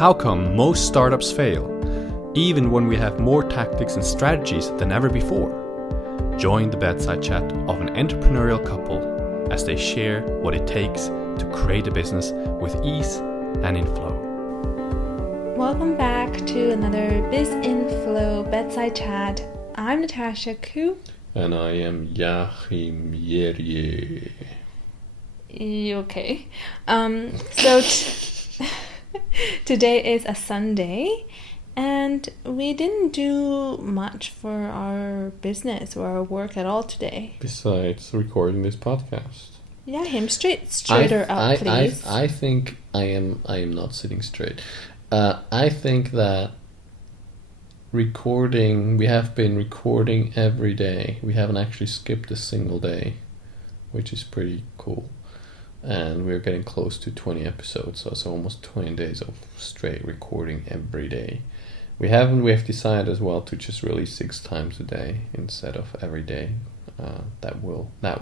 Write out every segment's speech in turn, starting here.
How come most startups fail, even when we have more tactics and strategies than ever before? Join the bedside chat of an entrepreneurial couple as they share what it takes to create a business with ease and in flow. Welcome back to another Biz in Flow bedside chat. I'm Natasha Ku. And I am Jachym. Okay. Today is a Sunday, and we didn't do much for our business or our work at all today. Besides recording this podcast. Yeah, straighter up, please. I think I am not sitting straight. I think that we have been recording every day. We haven't actually skipped a single day, which is pretty cool. And we're getting close to 20 episodes, so it's almost 20 days of straight recording every day. We have decided as well to just release 6 times a day instead of every day. That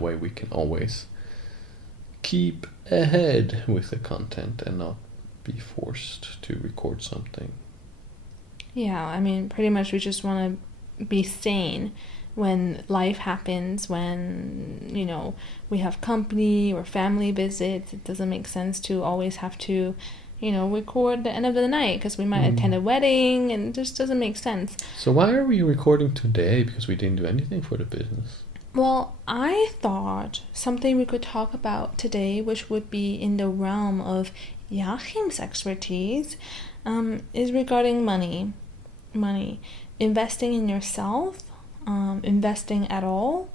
way we can always keep ahead with the content and not be forced to record something. Yeah, I mean, pretty much we just want to be sane when life happens, when, we have company or family visits. It doesn't make sense to always have to, record the end of the night because we might attend a wedding and it just doesn't make sense. So why are we recording today? Because we didn't do anything for the business. Well, I thought something we could talk about today, which would be in the realm of Jachym's expertise, is regarding money, investing in yourself, investing at all,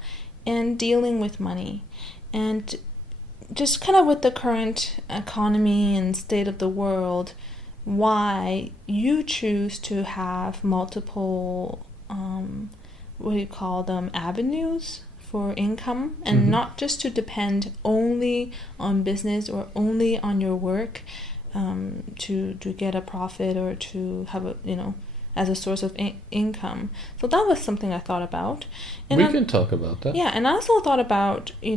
and dealing with money. And just kind of with the current economy and state of the world, why you choose to have multiple, avenues for income, and not just to depend only on business or only on your work to get a profit or to have as a source of income. So that was something I thought about. And we can talk about that. Yeah, and I also thought about, I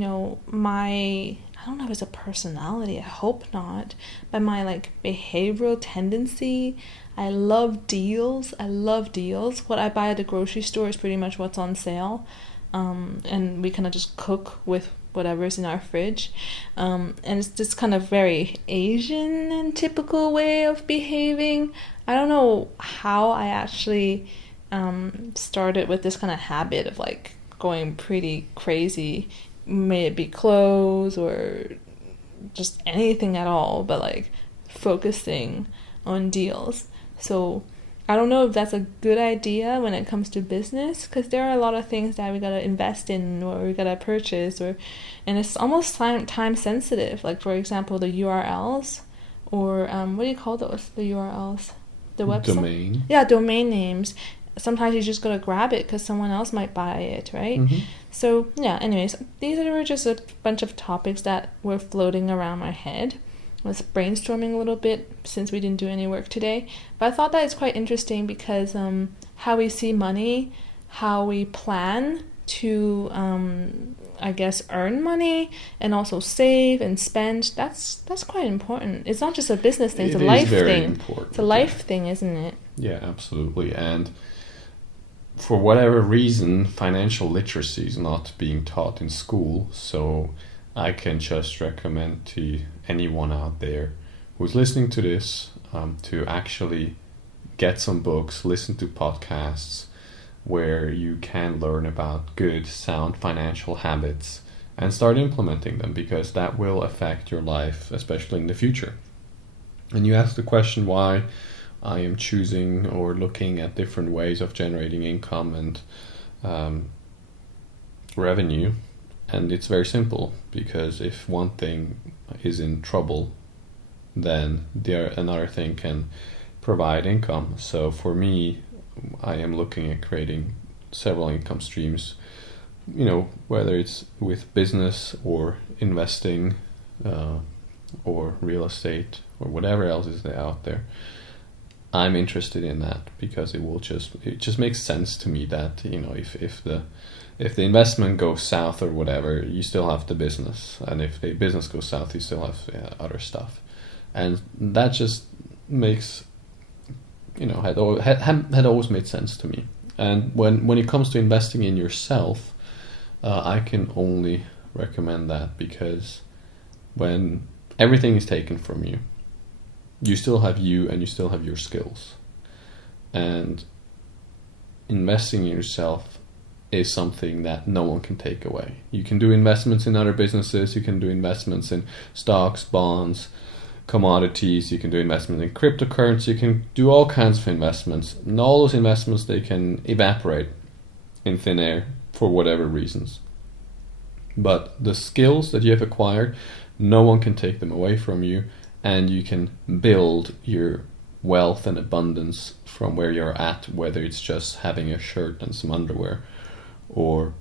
don't know if it's a personality, I hope not, but my behavioral tendency. I love deals. What I buy at the grocery store is pretty much what's on sale. And we kind of just cook with whatever's in our fridge. And it's just kind of very Asian and typical way of behaving. I don't know how I actually started with this kind of habit of going pretty crazy. May it be clothes or just anything at all, but focusing on deals. So I don't know if that's a good idea when it comes to business, because there are a lot of things that we gotta invest in or we gotta purchase, and it's almost time sensitive. Like, for example, the URLs, or what do you call those? The URLs, the website. Domain. Yeah, domain names. Sometimes you just gotta grab it because someone else might buy it, right? So yeah. Anyways, these are just a bunch of topics that were floating around my head. I was brainstorming a little bit since we didn't do any work today, but I thought that it's quite interesting because how we see money, how we plan to earn money and also save and spend, that's quite important. It's not just a business thing, it's a life thing. Important, it's a life thing, isn't it? Yeah, absolutely. And for whatever reason, financial literacy is not being taught in school, so I can just recommend to anyone out there who's listening to this to actually get some books, listen to podcasts where you can learn about good, sound financial habits and start implementing them, because that will affect your life, especially in the future. And you asked the question why I am choosing or looking at different ways of generating income and revenue. And it's very simple, because if one thing is in trouble, then another thing can provide income. So for me, I am looking at creating several income streams, whether it's with business or investing or real estate or whatever else is out there. I'm interested in that because it just makes sense to me that if the investment goes south or whatever, you still have the business, and if the business goes south, you still have other stuff, and that just makes had always made sense to me. And when it comes to investing in yourself, I can only recommend that, because when everything is taken from you, you still have you and you still have your skills. And investing in yourself is something that no one can take away. You can do investments in other businesses, you can do investments in stocks, bonds, commodities, you can do investments in cryptocurrency, you can do all kinds of investments. And all those investments, they can evaporate in thin air for whatever reasons. But the skills that you have acquired, no one can take them away from you, and you can build your wealth and abundance from where you're at, whether it's just having a shirt and some underwear or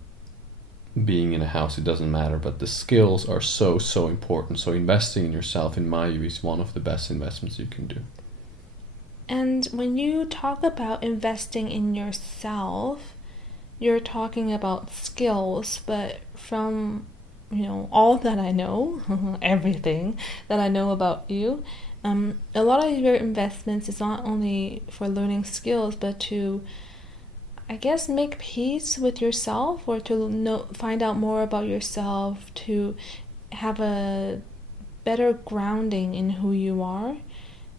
being in a house, it doesn't matter. But the skills are so important. So investing in yourself, in my view, is one of the best investments you can do. And when you talk about investing in yourself, you're talking about skills, but from all that I know, everything that I know about you, a lot of your investments is not only for learning skills, but to, I guess, make peace with yourself, or to find out more about yourself, to have a better grounding in who you are,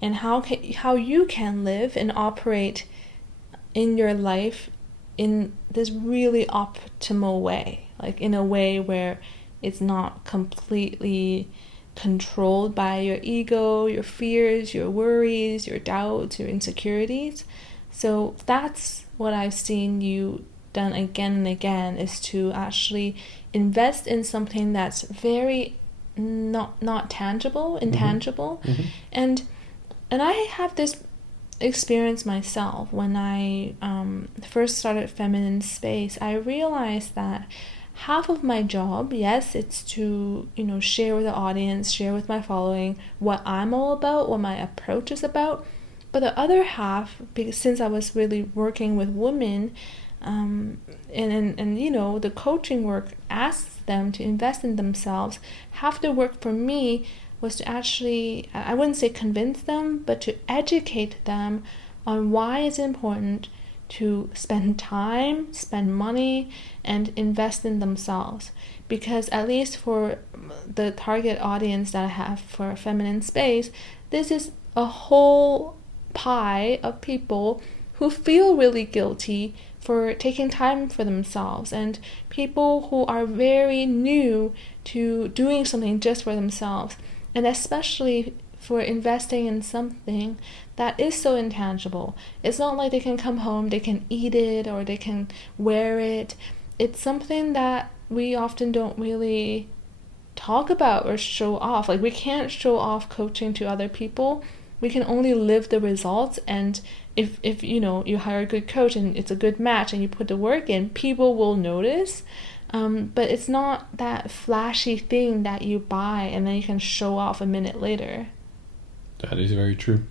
and how you can live and operate in your life in this really optimal way, like in a way where it's not completely controlled by your ego, your fears, your worries, your doubts, your insecurities. So that's what I've seen you done again and again, is to actually invest in something that's very not tangible, intangible. Mm-hmm. And I have this experience myself. When I first started Feminine Space, I realized that half of my job, yes, it's to share with the audience, share with my following what I'm all about, what my approach is about. But the other half, because since I was really working with women, and the coaching work asks them to invest in themselves, half the work for me was to actually, I wouldn't say convince them, but to educate them on why it's important to spend time, spend money, and invest in themselves. Because at least for the target audience that I have for Feminine Space, this is a whole pie of people who feel really guilty for taking time for themselves, and people who are very new to doing something just for themselves, and especially for investing in something that is so intangible. It's not like they can come home, they can eat it, or they can wear it. It's something that we often don't really talk about or show off. Like, we can't show off coaching to other people. We can only live the results, and if you hire a good coach and it's a good match and you put the work in, people will notice. But it's not that flashy thing that you buy and then you can show off a minute later. That is very true.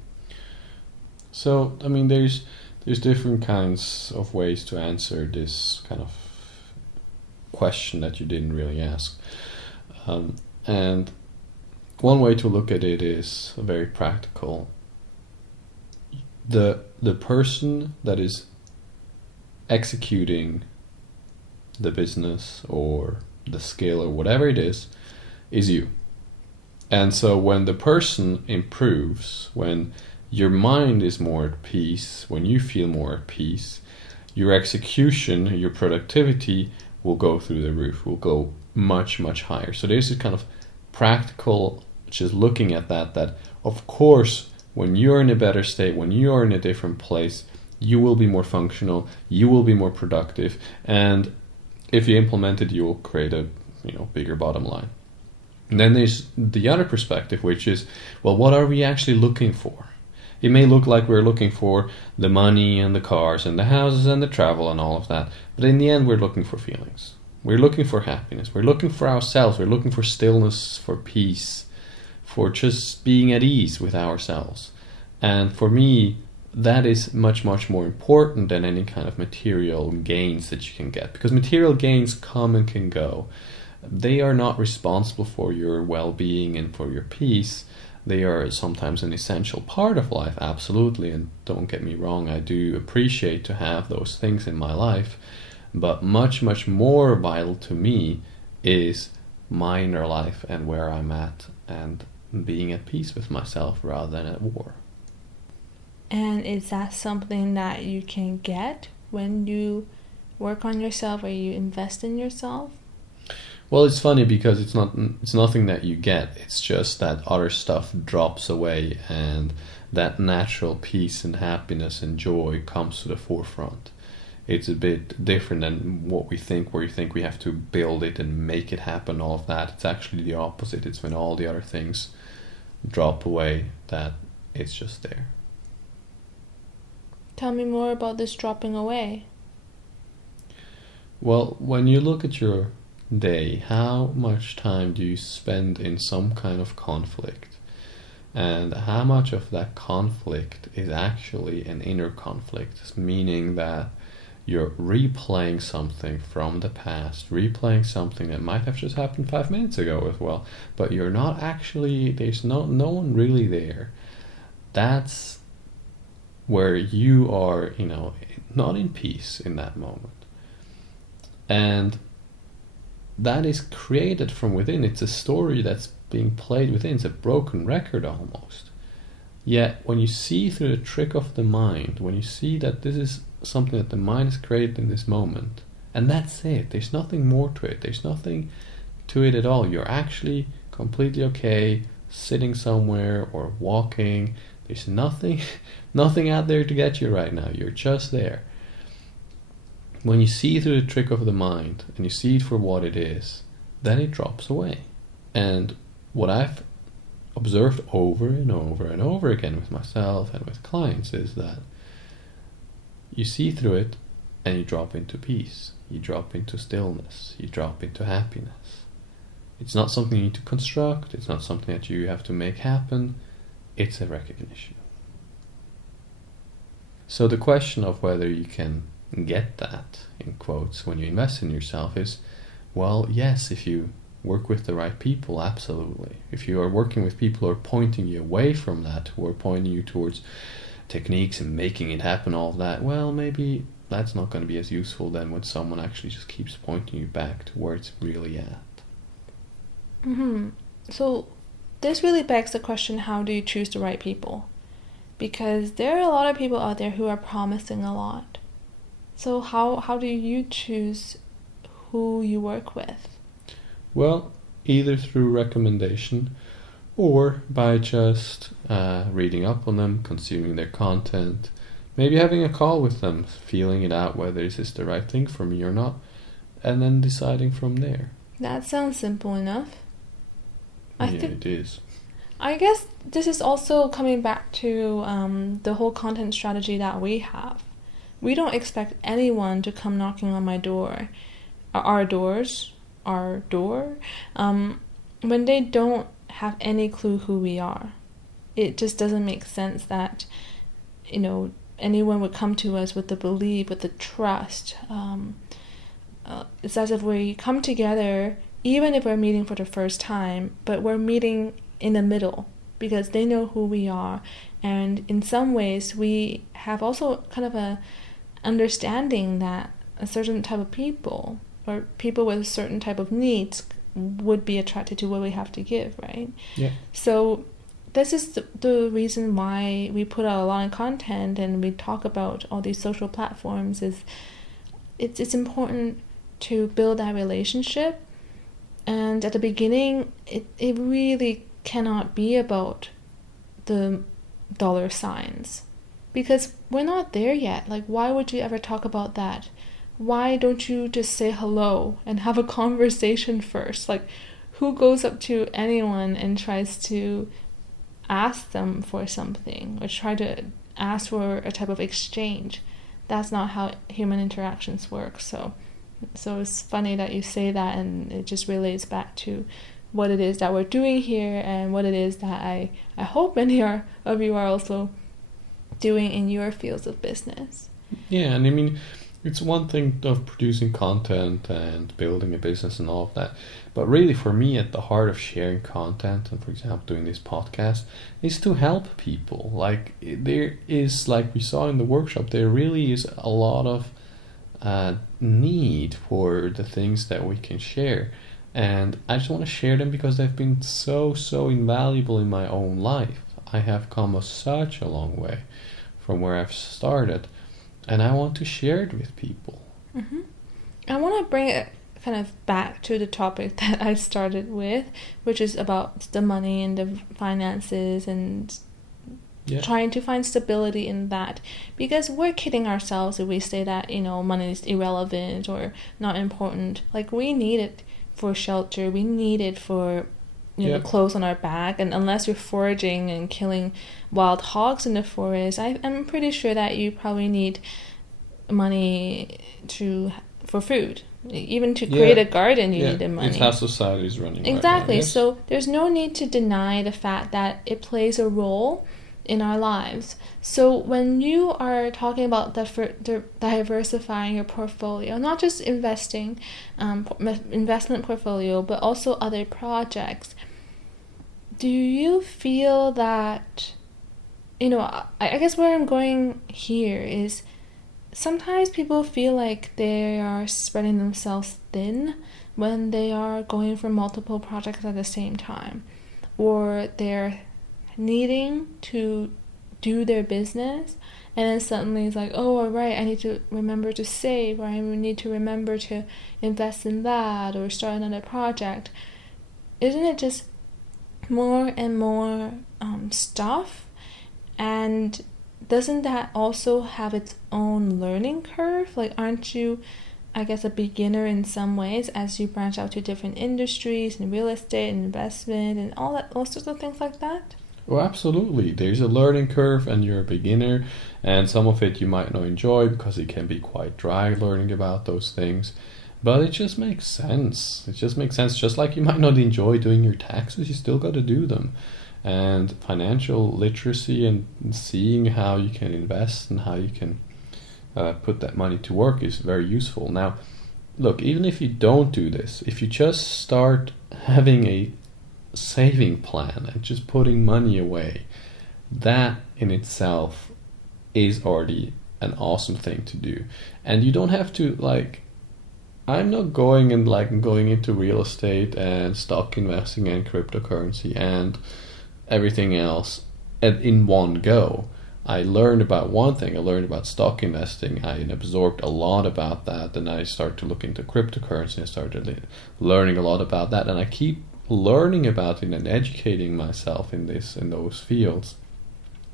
So, I mean, there's different kinds of ways to answer this kind of question that you didn't really ask. And one way to look at it is very practical. The person that is executing the business or the skill or whatever it is you. And so when the person improves, when your mind is more at peace, when you feel more at peace, your execution, your productivity will go through the roof, will go much, much higher. So there's a kind of practical, just looking at that of course, when you're in a better state, when you're in a different place, you will be more functional, you will be more productive, and if you implement it, you will create a bigger bottom line. And then there's the other perspective, which is, well, what are we actually looking for? It may look like we're looking for the money and the cars and the houses and the travel and all of that, but in the end, we're looking for feelings. We're looking for happiness. We're looking for ourselves. We're looking for stillness, for peace, for just being at ease with ourselves. And for me, that is much, much more important than any kind of material gains that you can get. Because material gains come and can go. They are not responsible for your well-being and for your peace. they are sometimes an essential part of life, absolutely, and don't get me wrong, I do appreciate to have those things in my life, but much, much more vital to me is my inner life and where I'm at and being at peace with myself rather than at war. And is that something that you can get when you work on yourself or you invest in yourself? Well, it's funny because it's nothing that you get. It's just that other stuff drops away and that natural peace and happiness and joy comes to the forefront. It's a bit different than what we think, where you think we have to build it and make it happen, all of that. It's actually the opposite. It's when all the other things drop away that it's just there. Tell me more about this dropping away. Well, when you look at your day, how much time do you spend in some kind of conflict? And how much of that conflict is actually an inner conflict, meaning that you're replaying something from the past, replaying something that might have just happened 5 minutes ago as well, but you're not actually, there's no one really there. That's where you are, not in peace in that moment. And that is created from within. It's a story that's being played within. It's a broken record almost. Yet when you see through the trick of the mind, when you see that this is something that the mind has created in this moment, and that's it, there's nothing more to it, there's nothing to it at all, you're actually completely okay sitting somewhere or walking, there's nothing out there to get you right now, you're just there. When you see through the trick of the mind and you see it for what it is, then it drops away. And what I've observed over and over and over again with myself and with clients is that you see through it and you drop into peace, you drop into stillness, you drop into happiness. It's not something you need to construct, it's not something that you have to make happen, it's a recognition. So the question of whether you can get that, in quotes, when you invest in yourself is, well, yes, if you work with the right people, absolutely. If you are working with people who are pointing you away from that, who are pointing you towards techniques and making it happen, all of that, well, maybe that's not going to be as useful then when someone actually just keeps pointing you back to where it's really at. So this really begs the question, how do you choose the right people? Because there are a lot of people out there who are promising a lot. So how do you choose who you work with? Well, either through recommendation or by just reading up on them, consuming their content, maybe having a call with them, feeling it out whether this is the right thing for me or not, and then deciding from there. That sounds simple enough. I think it is. I guess this is also coming back to the whole content strategy that we have. We don't expect anyone to come knocking on our door, when they don't have any clue who we are. It just doesn't make sense that, anyone would come to us with the belief, with the trust. It's as if we come together, even if we're meeting for the first time, but we're meeting in the middle because they know who we are. And in some ways, we have also kind of a understanding that a certain type of people or people with a certain type of needs would be attracted to what we have to give, right? Yeah. So this is the reason why we put out a lot of content and we talk about all these social platforms. Is it's important to build that relationship, and at the beginning it really cannot be about the dollar signs, because we're not there yet. Like, why would you ever talk about that? Why don't you just say hello and have a conversation first? Like, who goes up to anyone and tries to ask them for something or try to ask for a type of exchange? That's not how human interactions work. So it's funny that you say that, and it just relates back to what it is that we're doing here and what it is that I hope many of you are also doing in your fields of business. Yeah, and I mean, It's one thing of producing content and building a business and all of that, but really for me, at the heart of sharing content and, for example, doing this podcast is to help people. Like, there is, like we saw in the workshop, there really is a lot of need for the things that we can share, and I just want to share them because they've been so invaluable in my own life. I have come such a long way from where I've started, and I want to share it with people. Mm-hmm. I want to bring it kind of back to the topic that I started with, which is about the money and the finances and trying to find stability in that. Because we're kidding ourselves if we say that, money is irrelevant or not important. Like, we need it for shelter. We need it for clothes on our back, and unless you're foraging and killing wild hogs in the forest, I'm pretty sure that you probably need money for food. Even to create a garden, you need the money. It's how society is running. Exactly. Right now, yes. So there's no need to deny the fact that it plays a role in our lives. So when you are talking about diversifying your portfolio, not just investing, investment portfolio, but also other projects, do you feel that, I guess where I'm going here is sometimes people feel like they are spreading themselves thin when they are going for multiple projects at the same time, or they're needing to do their business, and then suddenly it's like, oh, all right, I need to remember to save, or I need to remember to invest in that, or start another project. Isn't it just more and more stuff? And doesn't that also have its own learning curve? Like, aren't you, I guess, a beginner in some ways as you branch out to different industries and real estate and investment and all sorts of things like that? Well, absolutely. There's a learning curve, and you're a beginner, and some of it you might not enjoy because it can be quite dry learning about those things. But it just makes sense. It just makes sense. Just like you might not enjoy doing your taxes, you still got to do them. And financial literacy and seeing how you can invest and how you can put that money to work is very useful. Now, look, even if you don't do this, if you just start having a saving plan and just putting money away, that in itself is already an awesome thing to do. And you don't have to, like, I'm not going into real estate and stock investing and cryptocurrency and everything else in one go. I learned about one thing. I learned about stock investing. I absorbed a lot about that. And I started to look into cryptocurrency. I started learning a lot about that. And I keep learning about it and educating myself in those fields.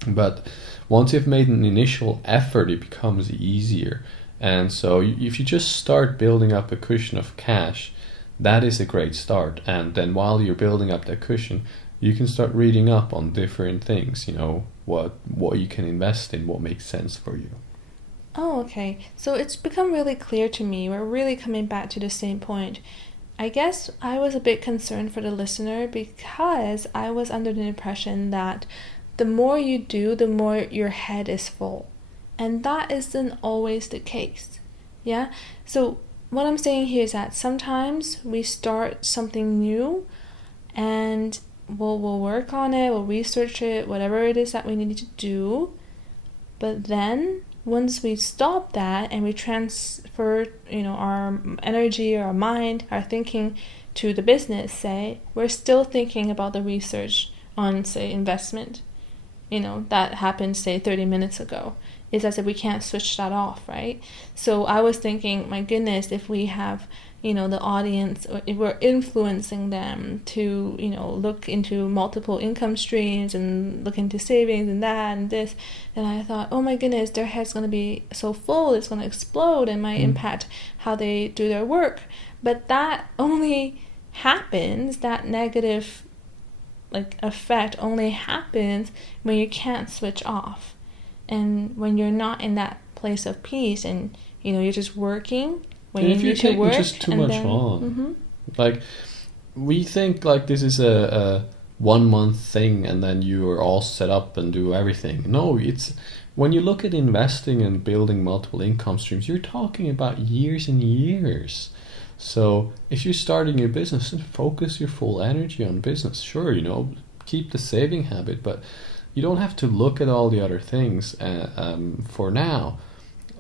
But once you've made an initial effort, it becomes easier. And so if you just start building up a cushion of cash, that is a great start. And then while you're building up that cushion, you can start reading up on different things, what you can invest in, what makes sense for you. Oh, okay. So it's become really clear to me. We're really coming back to the same point. I guess I was a bit concerned for the listener because I was under the impression that the more you do, the more your head is full. And that isn't always the case. Yeah? So what I'm saying here is that sometimes we start something new and we'll work on it, we'll research it, whatever it is that we need to do. But then once we stop that and we transfer, our energy, our mind, our thinking to the business, say, we're still thinking about the research on, say, investment. That happened, say, 30 minutes ago. It's as if we can't switch that off, right? So I was thinking, my goodness, if we have, the audience, if we're influencing them to, look into multiple income streams and look into savings and that and this, then I thought, oh my goodness, their head's going to be so full, it's going to explode and might impact how they do their work. But that only happens, that negative effect only happens when you can't switch off. And when you're not in that place of peace and, you're just working when you need to work. Just too much on. Mm-hmm. Like, we think like this is a 1 month thing and then you are all set up and do everything. No, it's when you look at investing and building multiple income streams, you're talking about years and years. So if you're starting your business, then focus your full energy on business. Sure, keep the saving habit, but you don't have to look at all the other things for now.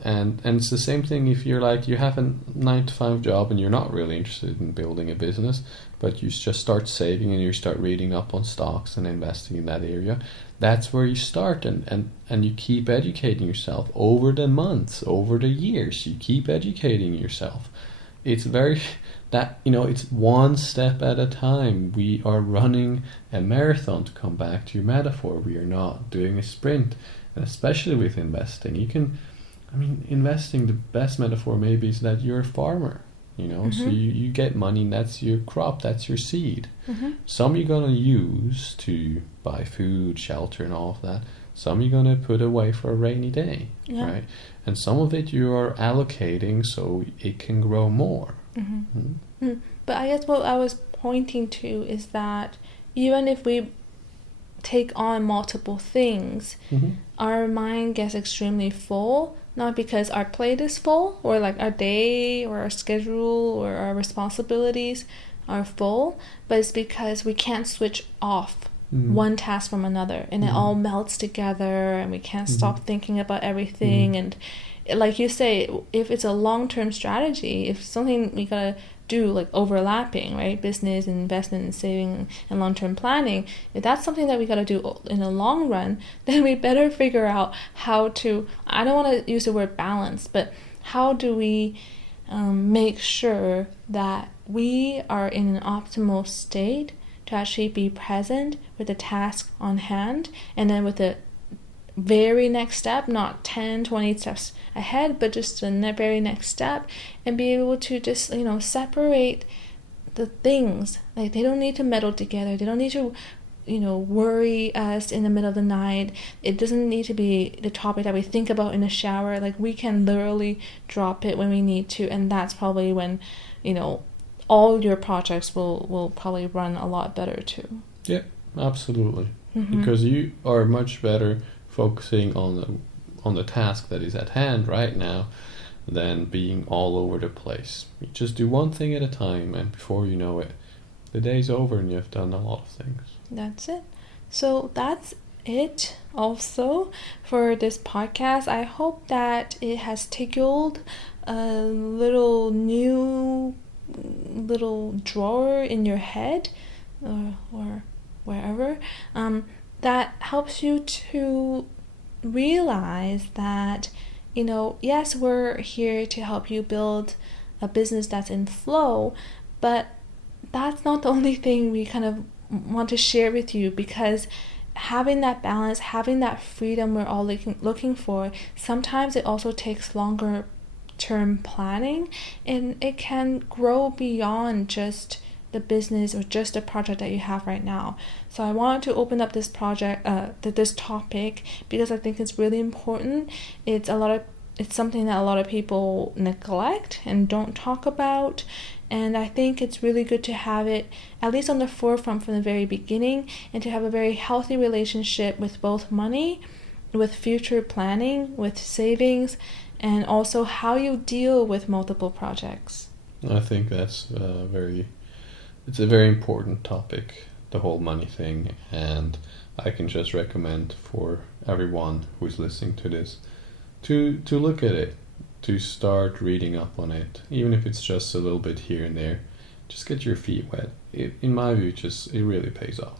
And it's the same thing if you're like, you have a 9-to-5 job and you're not really interested in building a business, but you just start saving and you start reading up on stocks and investing in that area. That's where you start, and you keep educating yourself over the months, over the years. You keep educating yourself. It's it's one step at a time. We are running a marathon, to come back to your metaphor. We are not doing a sprint. And especially with investing, investing, the best metaphor maybe is that you're a farmer, so you get money and that's your crop, that's your seed. Some you're going to use to buy food, shelter and all of that. Some you're going to put away for a rainy day, right? And some of it you are allocating so it can grow more. But I guess what I was pointing to is that even if we take on multiple things, our mind gets extremely full, not because our plate is full or like our day or our schedule or our responsibilities are full, but it's because we can't switch off one task from another, and it all melts together and we can't stop thinking about everything. And like you say, if it's a long-term strategy, if something we gotta do like overlapping, right, business and investment and saving and long-term planning, if that's something that we gotta do in the long run, then we better figure out how to, I don't want to use the word balance, but how do we make sure that we are in an optimal state to actually be present with the task on hand, and then with the very next step, not 10, 20 steps ahead, but just the very next step, and be able to just, separate the things. Like, they don't need to meddle together. They don't need to, worry us in the middle of the night. It doesn't need to be the topic that we think about in the shower. Like, we can literally drop it when we need to, and that's probably when, all your projects will probably run a lot better too. Yeah, absolutely. Because you are much better focusing on the task that is at hand right now than being all over the place. You just do one thing at a time, and before you know it, the day's over and you've done a lot of things. That's it. So that's it also for this podcast. I hope that it has tickled a little drawer in your head or wherever, that helps you to realize that, yes, we're here to help you build a business that's in flow, but that's not the only thing we kind of want to share with you, because having that balance, having that freedom we're all looking for, sometimes it also takes longer term planning, and it can grow beyond just the business or just the project that you have right now. So I wanted to open up this this topic because I think it's really important. It's something that a lot of people neglect and don't talk about, and I think it's really good to have it at least on the forefront from the very beginning, and to have a very healthy relationship with both money, with future planning, with savings, and also how you deal with multiple projects. I think that's it's a very important topic, the whole money thing, and I can just recommend for everyone who's listening to this to look at it, to start reading up on it, even if it's just a little bit here and there. Just get your feet wet. In my view, it really pays off.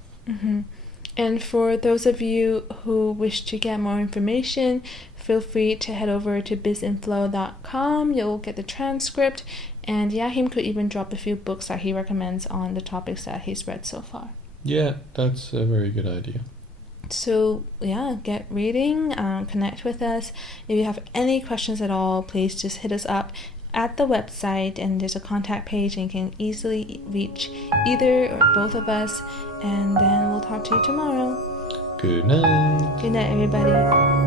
And for those of you who wish to get more information, feel free to head over to bizandflow.com. You'll get the transcript, and Jachym could even drop a few books that he recommends on the topics that he's read so far. Yeah, that's a very good idea. So yeah, get reading, connect with us. If you have any questions at all, please just hit us up at the website, and there's a contact page, and you can easily reach either or both of us, and then we'll talk to you tomorrow. Good night. Good night, everybody.